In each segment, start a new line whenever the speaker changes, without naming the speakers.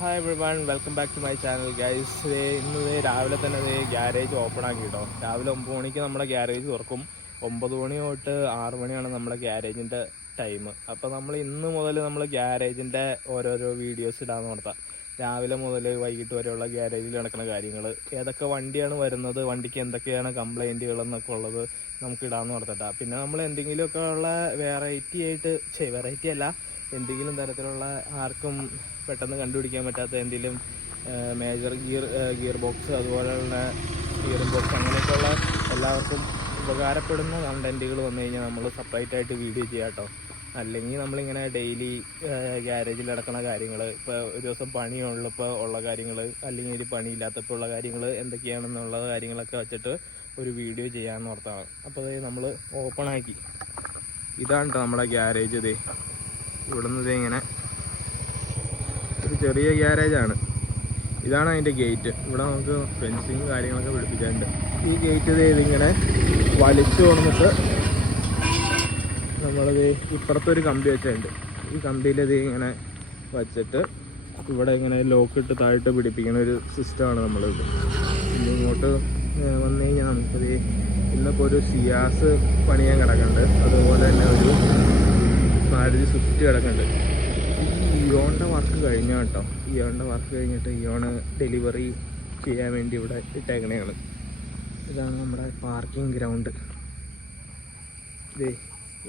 Hi everyone welcome back to my channel guys ഇന്ന് രാവിലെ തന്നെ ഗ്യാരേജ് ഓപ്പൺ ആക്കി കേട്ടോ രാവിലെ ഒമ്പത് മണിക്ക് നമ്മുടെ ഗ്യാരേജ് തുറക്കും. ഒമ്പത് മണി തൊട്ട് ആറ് മണിയാണ് നമ്മുടെ ഗ്യാരേജിന്റെ ടൈം അപ്പോൾ നമ്മൾ ഇന്ന് മുതൽ നമ്മൾ ഗ്യാരേജിന്റെ ഓരോരോ വീഡിയോസ് ഇടാന്ന് നടത്താം രാവിലെ മുതൽ വൈകിട്ട് വരെയുള്ള ഗ്യാരേജിൽ നടക്കുന്ന കാര്യങ്ങൾ. ഏതൊക്കെ വണ്ടിയാണ് വരുന്നത് വണ്ടിക്ക് എന്തൊക്കെയാണ് കംപ്ലൈന്റുകൾ എന്നൊക്കെ ഉള്ളത് നമുക്ക് ഇടാൻ നടത്തട്ടാ പിന്നെ നമ്മൾ എന്തെങ്കിലുമൊക്കെ ഉള്ള വെറൈറ്റി ആയിട്ട് വെറൈറ്റി അല്ല. എന്തെങ്കിലും തരത്തിലുള്ള ആർക്കും പെട്ടെന്ന് കണ്ടുപിടിക്കാൻ പറ്റാത്ത എന്തെങ്കിലും മേജർ ഗിയർ ഗിയർ ബോക്സ് അതുപോലെയുള്ള സ്റ്റിയറിംഗ് ബോക്സ് അങ്ങനെയൊക്കെയുള്ള എല്ലാവർക്കും ഉപകാരപ്പെടുന്ന കണ്ടന്റുകൾ വന്നു കഴിഞ്ഞാൽ നമ്മൾ സെപ്പറേറ്റ് ആയിട്ട് വീഡിയോ ചെയ്യാം കേട്ടോ. അല്ലെങ്കിൽ നമ്മളിങ്ങനെ ഡെയിലി ഗ്യാരേജിൽ നടക്കുന്ന കാര്യങ്ങൾ ഇപ്പോൾ ഒരു ദിവസം പണിയുള്ളപ്പോൾ ഉള്ള കാര്യങ്ങൾ അല്ലെങ്കിൽ ഒരു പണിയില്ലാത്തപ്പോൾ ഉള്ള കാര്യങ്ങൾ എന്തൊക്കെയാണെന്നുള്ള കാര്യങ്ങളൊക്കെ വെച്ചിട്ട് ഒരു വീഡിയോ ചെയ്യാമെന്ന് ഓർത്താണ് അപ്പോൾ നമ്മൾ ഓപ്പൺ ആക്കി. ഇതാണ് കേട്ടോ നമ്മുടെ ഗ്യാരേജ് ഇതേ ഇത് ഇങ്ങനെ ഒരു ചെറിയ ഗ്യാരേജാണ് ഇതാണ് അതിന്റെ ഗേറ്റ് ഇവിടെ നമുക്ക് ഫെൻസിങ് കാര്യങ്ങളൊക്കെ പിടിപ്പിക്കാനുണ്ട്. ഈ ഗേറ്റ് ഇത് ഇങ്ങനെ വലിച്ചു കൊണ്ടിട്ട് നമ്മളത് ഇപ്പുറത്തൊരു കമ്പി വെച്ചിട്ടുണ്ട്. ഈ കമ്പിയിൽ ഇത് ഇങ്ങനെ വച്ചിട്ട് ഇവിടെ ഇങ്ങനെ ലോക്ക് ഇട്ട് താഴ്ത്ത് പിടിപ്പിക്കുന്ന ഒരു സിസ്റ്റമാണ് നമ്മളിത്. ഇനി ഇങ്ങോട്ട് വന്നു കഴിഞ്ഞാൽ നമുക്കത് ഇന്നിപ്പോൾ ഒരു സിയാസ് പണിയാൻ കിടക്കുന്നുണ്ട്. അതുപോലെ തന്നെ ഒരു മാരുതി സ്വിഫ്റ്റ് കിടക്കുന്നുണ്ട് ഈ ഇയോണിന്റെ വർക്ക് കഴിഞ്ഞ കേട്ടോ. ഇയോണിന്റെ വർക്ക് കഴിഞ്ഞിട്ട് ഇയോണ് ഡെലിവറി ചെയ്യാൻ വേണ്ടി ഇവിടെ ഇട്ടേക്കണയാണ് ഇതാണ് നമ്മുടെ പാർക്കിംഗ് ഗ്രൗണ്ട് ഇതേ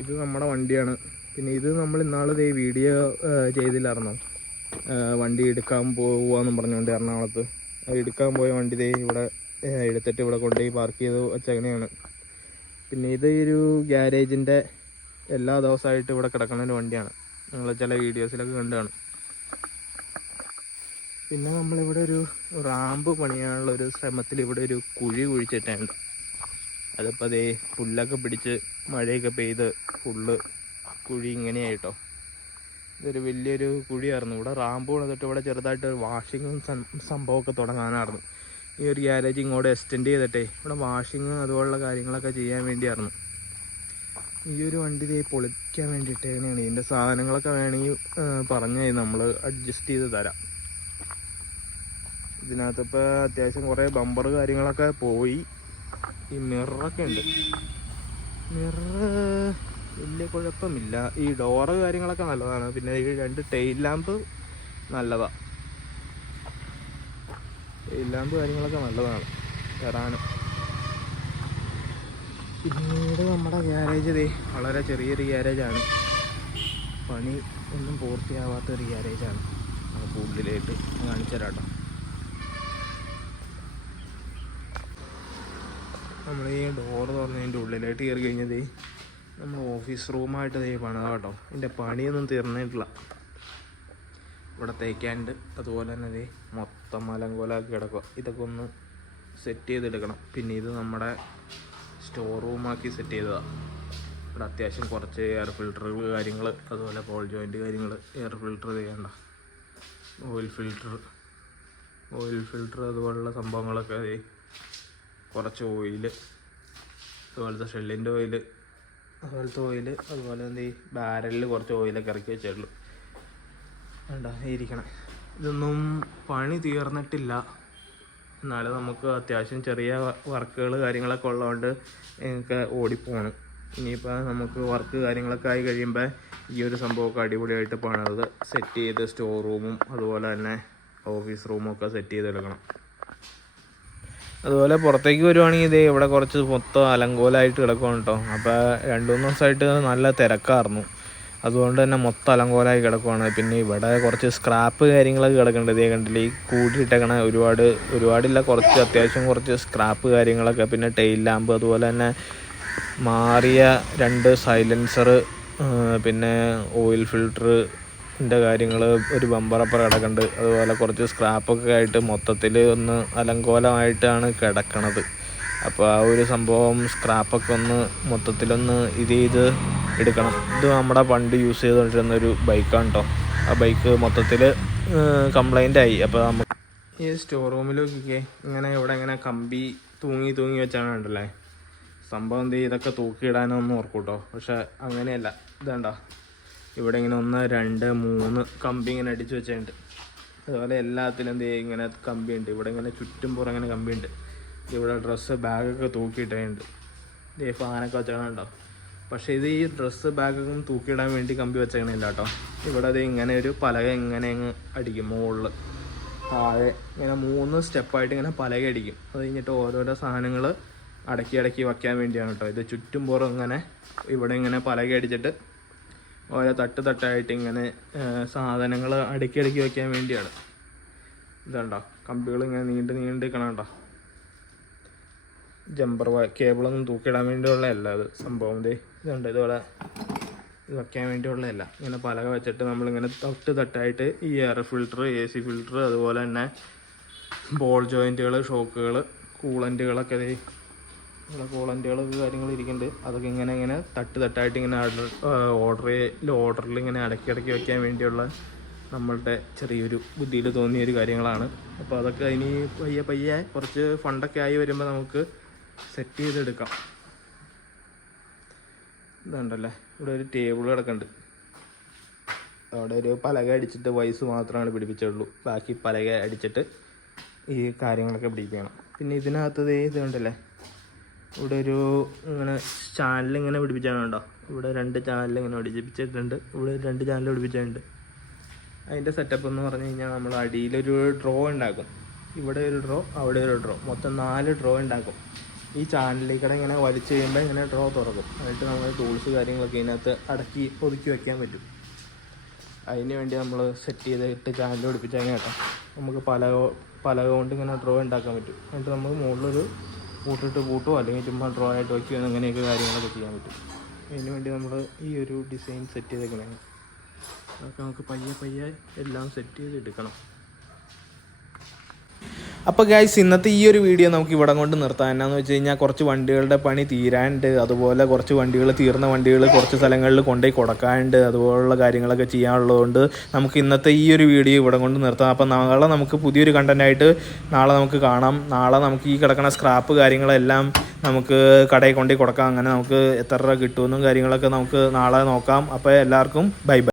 ഇത് നമ്മുടെ വണ്ടിയാണ്. പിന്നെ ഇത് നമ്മൾ ഇന്നാൾ ഇതേ വീഡിയോ ചെയ്തില്ലായിരുന്നോ? വണ്ടി എടുക്കാൻ പോവാന്നും പറഞ്ഞുകൊണ്ട് എറണാകുളത്ത്. എടുക്കാൻ പോയ വണ്ടി ദേ ഇവിടെ എടുത്തിട്ട് ഇവിടെ കൊണ്ടുപോയി പാർക്ക് ചെയ്ത് വെച്ചങ്ങനെയാണ് പിന്നെ ഇത് ഒരു ഗ്യാരേജിന്റെ എല്ലാ ദിവസമായിട്ട് ഇവിടെ കിടക്കുന്ന ഒരു വണ്ടിയാണ്. നിങ്ങൾ ചില വീഡിയോസിലൊക്കെ കണ്ടാണ് പിന്നെ നമ്മളിവിടെ ഒരു റാമ്പ് പണിയാനുള്ള ഒരു ശ്രമത്തിൽ ഇവിടെ ഒരു കുഴി കുഴിച്ചിട്ടുണ്ട്. അതിപ്പോൾ അതേ പുല്ലൊക്കെ പിടിച്ച് മഴയൊക്കെ പെയ്ത് ഫുള്ള് കുഴി ഇങ്ങനെയായിട്ടോ. ഇതൊരു വലിയൊരു കുഴിയായിരുന്നു. ഇവിടെ റാമ്പ് കൊണ്ടിട്ട് ഇവിടെ ചെറുതായിട്ട് ഒരു വാഷിങ്ങും സംഭവമൊക്കെ തുടങ്ങാനായിരുന്നു. ഈ ഒരു ഗ്യാരേജ് ഇങ്ങോട്ട് എക്സ്റ്റെൻഡ് ചെയ്തിട്ടേ ഇവിടെ വാഷിങ് അതുപോലുള്ള കാര്യങ്ങളൊക്കെ ചെയ്യാൻ വേണ്ടിയായിരുന്നു. ഈ ഒരു വണ്ടി ദേ പൊളിക്കാൻ വേണ്ടിയിട്ട് എങ്ങനെയാണ് ഇതിന്റെ സാധനങ്ങളൊക്കെ വേണമെങ്കിൽ പറഞ്ഞാൽ നമ്മൾ അഡ്ജസ്റ്റ് ചെയ്ത് തരാം. ഇതിനകത്തിപ്പോൾ അത്യാവശ്യം കുറേ ബമ്പർ കാര്യങ്ങളൊക്കെ പോയി. ഈ മിററൊക്കെ ഉണ്ട്. മിറർ വലിയ കുഴപ്പമില്ല. ഈ ഡോറ് കാര്യങ്ങളൊക്കെ നല്ലതാണ്. പിന്നെ ഈ രണ്ട് ടെയിൽ ലാമ്പ് നല്ലതാണ് ടെയിൽ ലാമ്പ് കാര്യങ്ങളൊക്കെ നല്ലതാണ്. വരാണ് പിന്നീട് നമ്മുടെ ഗ്യാരേജ് ഇതേ വളരെ ചെറിയൊരു ഗ്യാരേജാണ്. പണി ഒന്നും പൂർത്തിയാവാത്തൊരു ഗ്യാരേജാണ്. നമുക്ക് ഉള്ളിലായിട്ട് കാണിച്ചു തരാട്ടോ നമ്മൾ ഈ ഡോർ തുറന്നതിന്റെ ഉള്ളിലായിട്ട് കയറി കഴിഞ്ഞത് നമ്മൾ ഓഫീസ് റൂമായിട്ട് ഇതേ പണിത കേട്ടോ ഇതിന്റെ പണിയൊന്നും തീർന്നിട്ടില്ല. ഇവിടെ തേക്കാണ്ട് അതുപോലെ തന്നെ ഇതേ മൊത്തം മലങ്കോലാക്കി കിടക്കുക ഇതൊക്കെ ഒന്ന് സെറ്റ് ചെയ്തെടുക്കണം. പിന്നെ ഇത് നമ്മുടെ സ്റ്റോർ റൂമാക്കി സെറ്റ് ചെയ്തതാണ് ഇവിടെ അത്യാവശ്യം കുറച്ച് എയർ ഫിൽറ്ററുകൾ കാര്യങ്ങൾ അതുപോലെ പോൾ ജോയിന്റ് കാര്യങ്ങൾ എയർ ഫിൽറ്റർ ചെയ്യേണ്ട. ഓയിൽ ഫിൽറ്റർ ഓയിൽ ഫിൽറ്റർ അതുപോലുള്ള സംഭവങ്ങളൊക്കെ കുറച്ച് ഓയിൽ അതുപോലത്തെ ഷെല്ലിന്റെ ഓയിൽ അതുപോലത്തെ ഓയിൽ അതുപോലെ എന്ത് ബാരലിൽ കുറച്ച് ഓയിലൊക്കെ ഇറക്കി വെച്ചിട്ടുള്ളൂ വേണ്ട ഇരിക്കണം. ഇതൊന്നും പണി തീർന്നിട്ടില്ല. എന്നാലും നമുക്ക് അത്യാവശ്യം ചെറിയ വർക്കുകൾ കാര്യങ്ങളൊക്കെ ഉള്ളതുകൊണ്ട് ഞങ്ങൾക്ക് ഓടിപ്പോണം. ഇനിയിപ്പോൾ നമുക്ക് വർക്ക് കാര്യങ്ങളൊക്കെ ആയി കഴിയുമ്പോൾ ഈ ഒരു സംഭവമൊക്കെ അടിപൊളിയായിട്ട് പണിത് സെറ്റ് ചെയ്ത് സ്റ്റോർ റൂമും അതുപോലെ തന്നെ ഓഫീസ് റൂമും ഒക്കെ സെറ്റ് ചെയ്തെടുക്കണം അതുപോലെ പുറത്തേക്ക് വരുവാണെങ്കിൽ ഇതേ ഇവിടെ കുറച്ച് മൊത്തം അലങ്കോലായിട്ട് കിടക്കണം കേട്ടോ അപ്പോൾ രണ്ട് മൂന്ന് ദിവസമായിട്ട് നല്ല തിരക്കായിരുന്നു അതുകൊണ്ട് തന്നെ മൊത്തം അലങ്കോലമായി കിടക്കുവാണ്. പിന്നെ ഇവിടെ കുറച്ച് സ്ക്രാപ്പ് കാര്യങ്ങളൊക്കെ കിടക്കുന്നുണ്ട്. ഇതേ കണ്ടില്ലേ ഈ കൂട്ടിയിട്ടേക്കണ ഒരുപാട് ഒരുപാടില്ല കുറച്ച് അത്യാവശ്യം കുറച്ച് സ്ക്രാപ്പ് കാര്യങ്ങളൊക്കെ. പിന്നെ ടെയിൽ ലാമ്പ് അതുപോലെ തന്നെ മാറിയ രണ്ട് സൈലൻസർ പിന്നെ ഓയിൽ ഫിൽറ്റർ ന്റെ കാര്യങ്ങൾ ഒരു ബമ്പറപ്പർ കിടക്കുന്നുണ്ട്. അതുപോലെ കുറച്ച് സ്ക്രാപ്പൊക്കെ ആയിട്ട് മൊത്തത്തിൽ ഒന്ന് അലങ്കോലമായിട്ടാണ് കിടക്കണത്. അപ്പോൾ ആ ഒരു സംഭവം സ്ക്രാപ്പൊക്കെ ഒന്ന് മൊത്തത്തിലൊന്ന് ഇത് ചെയ്ത് എടുക്കണം. ഇത് നമ്മുടെ പണ്ട് യൂസ് ചെയ്തുകൊണ്ടിരുന്ന ഒരു ബൈക്കാണ് കേട്ടോ ആ ബൈക്ക് മൊത്തത്തിൽ കംപ്ലൈന്റ് ആയി. അപ്പോൾ നമുക്ക് ഈ സ്റ്റോർ റൂമിലൊക്കെ ഇങ്ങനെ ഇവിടെ ഇങ്ങനെ കമ്പി തൂങ്ങി തൂങ്ങി വെച്ചാണ് കണ്ടല്ലേ? സംഭവം എന്ത് ഇതൊക്കെ തൂക്കിയിടാനൊന്നും ഓർക്കൂട്ടോ. പക്ഷെ അങ്ങനെയല്ല. ഇതണ്ട? ഇവിടെ ഇങ്ങനെ ഒന്ന് രണ്ട് മൂന്ന് കമ്പി ഇങ്ങനെ അടിച്ചു വെച്ചിട്ടുണ്ട്. അതുപോലെ എല്ലാത്തിലും എന്ത് ഇങ്ങനെ കമ്പിയുണ്ട്. ഇവിടെ ഇങ്ങനെ ചുറ്റും പുറം ഇങ്ങനെ കമ്പിയുണ്ട്. ഇവിടെ ഡ്രസ്സ് ബാഗൊക്കെ തൂക്കിയിട്ടുണ്ട്. ഈ ഫാനൊക്കെ വെച്ചേക്കണുണ്ടോ? പക്ഷേ ഇത് ഈ ഡ്രസ്സ് ബാഗും തൂക്കിയിടാൻ വേണ്ടി കമ്പി വെച്ചേക്കണില്ല കേട്ടോ. ഇവിടെ അത് ഇങ്ങനെ ഒരു പലക ഇങ്ങനെ അങ്ങ് അടിക്കും മുകളിൽ താഴെ ഇങ്ങനെ മൂന്ന് സ്റ്റെപ്പായിട്ട് ഇങ്ങനെ പലക അടിക്കും. അത് കഴിഞ്ഞിട്ട് ഓരോരോ സാധനങ്ങൾ അടക്കി അടക്കി വയ്ക്കാൻ വേണ്ടിയാണ് കേട്ടോ. ഇത് ചുറ്റും പുറം ഇങ്ങനെ ഇവിടെ ഇങ്ങനെ പലക അടിച്ചിട്ട് ഓരോ തട്ട് തട്ടായിട്ട് ഇങ്ങനെ സാധനങ്ങൾ അടുക്കി അടുക്കി വയ്ക്കാൻ വേണ്ടിയാണ്. ഇതുണ്ടോ? കമ്പികൾ ഇങ്ങനെ നീണ്ട് നീണ്ട് നിൽക്കണുണ്ടോ ജമ്പർ കേബിളൊന്നും തൂക്കിയിടാൻ വേണ്ടിയുള്ള അല്ല അത് സംഭവം ദേ. ഇതുണ്ട്. ഇതുപോലെ ഇത് വെക്കാൻ വേണ്ടിയുള്ളതല്ല. ഇങ്ങനെ പലക വെച്ചിട്ട് നമ്മളിങ്ങനെ തട്ട് തട്ടായിട്ട് ഈ air filter A C filter അതുപോലെ തന്നെ ബോൾ ജോയിന്റുകൾ ഷോക്കുകൾ കൂളന്റുകളൊക്കെ ഇത് ഇങ്ങനെ കൂളന്റുകളൊക്കെ കാര്യങ്ങൾ ഇരിക്കുന്നുണ്ട്. അതൊക്കെ ഇങ്ങനെ ഇങ്ങനെ തട്ട് തട്ടായിട്ട് ഇങ്ങനെ ഓർഡർ ഓർഡറിൽ ഇങ്ങനെ ഇടയ്ക്ക് ഇടയ്ക്ക് വെക്കാൻ വേണ്ടിയുള്ള നമ്മളുടെ ചെറിയൊരു ബുദ്ധിയിൽ തോന്നിയൊരു കാര്യങ്ങളാണ്. അപ്പോൾ അതൊക്കെ ഇനി പയ്യെ പയ്യെ കുറച്ച് ഫണ്ടൊക്കെ ആയി വരുമ്പോൾ നമുക്ക് സെറ്റ് ചെയ്തെടുക്കാം. ഇതുണ്ടല്ലേ? ഇവിടെ ഒരു ടേബിൾ കിടക്കുന്നുണ്ട്. അവിടെ ഒരു പലക അടിച്ചിട്ട് വയസ്സ് മാത്രമാണ് പിടിപ്പിച്ചുള്ളൂ. ബാക്കി പലക അടിച്ചിട്ട് ഈ കാര്യങ്ങളൊക്കെ പിടിപ്പിക്കണം. പിന്നെ ഇതിനകത്തത് ദേ ഇത് കണ്ടല്ലേ ഇവിടെ ഒരു ഇങ്ങനെ ചാനൽ ഇങ്ങനെ പിടിപ്പിച്ചാണോ ഇവിടെ രണ്ട് ചാനൽ ഇങ്ങനെ പിടിപ്പിച്ചിട്ടുണ്ട്. ഇവിടെ രണ്ട് ചാനൽ പിടിപ്പിച്ചിട്ടുണ്ട്. അതിന്റെ സെറ്റപ്പ് എന്ന് പറഞ്ഞു കഴിഞ്ഞാൽ നമ്മൾ അടിയിലൊരു ഡ്രോ ഉണ്ടാക്കും. ഇവിടെ ഒരു ഡ്രോ അവിടെ ഒരു ഡ്രോ മൊത്തം നാല് ഡ്രോ ഉണ്ടാക്കും. ഈ ചാനലിലേക്കൂടെ ഇങ്ങനെ വലിച്ചു കഴിയുമ്പോൾ ഇങ്ങനെ ഡ്രോ തുറക്കും. എന്നിട്ട് നമ്മൾ ടൂൾസ് കാര്യങ്ങളൊക്കെ ഇതിനകത്ത് അടക്കി ഒതുക്കി വയ്ക്കാൻ പറ്റും. അതിന് വേണ്ടി നമ്മൾ സെറ്റ് ചെയ്തിട്ട് ചാനൽ പിടിപ്പിച്ചാൽ കേട്ടോ. നമുക്ക് പല പലക കൊണ്ട് ഇങ്ങനെ ഡ്രോ ഉണ്ടാക്കാൻ പറ്റും. എന്നിട്ട് നമുക്ക് മുകളിലൊരു പൂട്ടിട്ട് പൂട്ടോ അല്ലെങ്കിൽ ചുമ്മാ ഡ്രോ ആയിട്ട് വയ്ക്കുകയോ അങ്ങനെയൊക്കെ കാര്യങ്ങളൊക്കെ ചെയ്യാൻ പറ്റും. അതിന് വേണ്ടി നമ്മൾ ഈ ഒരു ഡിസൈൻ സെറ്റ് ചെയ്തേക്കണേ. അതൊക്കെ നമുക്ക് പയ്യെ പയ്യെ എല്ലാം സെറ്റ് ചെയ്ത് എടുക്കണം. അപ്പോൾ ഗൈസ് ഇന്നത്തെ ഈ ഒരു വീഡിയോ നമുക്ക് ഇവിടെ കൊണ്ട് നിർത്താം. എന്നാന്ന് വെച്ച് കഴിഞ്ഞാൽ കുറച്ച് വണ്ടികളുടെ പണി തീരാണ്ട് അതുപോലെ കുറച്ച് വണ്ടികൾ തീർന്ന വണ്ടികൾ കുറച്ച് സ്ഥലങ്ങളിൽ കൊണ്ടുപോയി കൊടുക്കാണ്ട് അതുപോലുള്ള കാര്യങ്ങളൊക്കെ ചെയ്യാനുള്ളതുകൊണ്ട് നമുക്ക് ഇന്നത്തെ ഈ ഒരു വീഡിയോ ഇവിടെ കൊണ്ട് നിർത്താം. അപ്പോൾ നാളെ നമുക്ക് പുതിയൊരു കണ്ടന്റായിട്ട് നാളെ നമുക്ക് കാണാം. നാളെ നമുക്ക് ഈ കിടക്കുന്ന സ്ക്രാപ്പ് കാര്യങ്ങളെല്ലാം നമുക്ക് കടയിൽ കൊണ്ടുപോയി കൊടുക്കാം. അങ്ങനെ നമുക്ക് എത്ര രൂപ കിട്ടുമെന്നും കാര്യങ്ങളൊക്കെ നമുക്ക് നാളെ നോക്കാം. അപ്പോൾ എല്ലാവർക്കും ബൈ ബൈ